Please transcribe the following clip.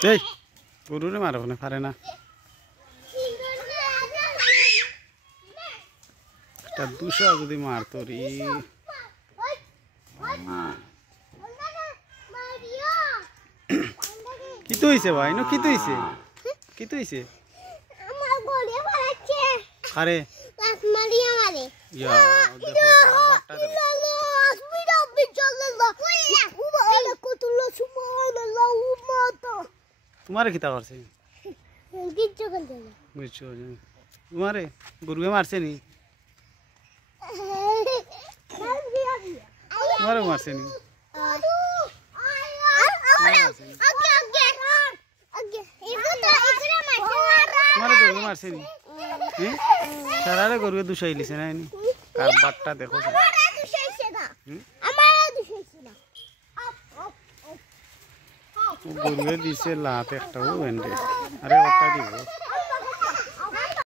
এই গরুরে মারব না পারে না একটা দুশা যদি মারতো রে কি তো হইছে ভাই নো কি তো হইছে কি তো হইছে আমার গলে মারছে আরে লাস মারিয়া মারে ইয়া দেখো বাটটা দেখো তোমারে কিতা করছে কিচ্ছু করতে না বুঝছো তোমারে গরুকে মারছে নি তোমারে মারছে নি তোমারে গরুকে মারছে নি সারারে গরুকে দুষাই লিছে না কার বাটটা দেখো গরুকে দিছে লাত একটাও এন্ডে আরে ওটা দিব